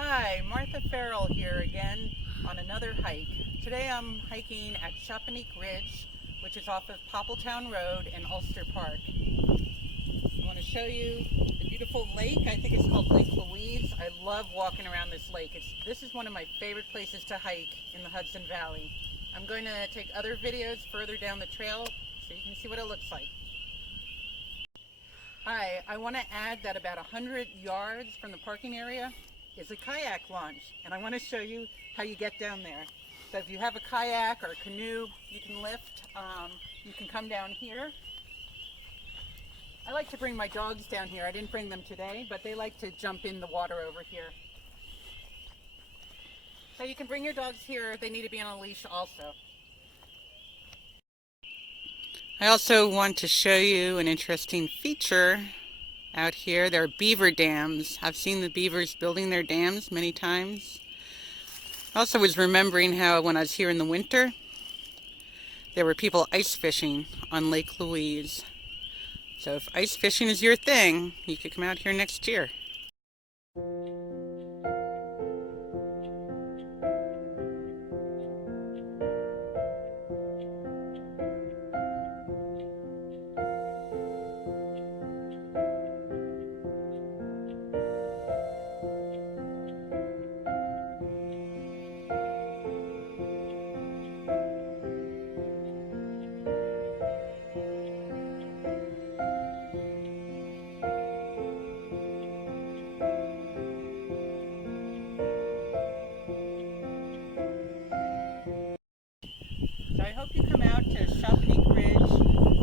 Hi, Martha Farrell here again on another hike. Today I'm hiking at Shaupeneak Ridge, which is off of Poppletown Road in Ulster Park. I want to show you the beautiful lake. I think it's called Lake Louise. I love walking around this lake. This is one of my favorite places to hike in the Hudson Valley. I'm going to take other videos further down the trail so you can see what it looks like. Hi, I want to add that about 100 yards from the parking area is a kayak launch, and I want to show you how you get down there. So if you have a kayak or a canoe you can lift, you can come down here. I like to bring my dogs down here. I didn't bring them today, but they like to jump in the water over here. So you can bring your dogs here. They need to be on a leash also. I also want to show you an interesting feature out here. There are beaver dams. I've seen the beavers building their dams many times. I also was remembering how when I was here in the winter, there were people ice fishing on Lake Louise. So if ice fishing is your thing, you could come out here next year. So I hope you come out to Shaupeneak Ridge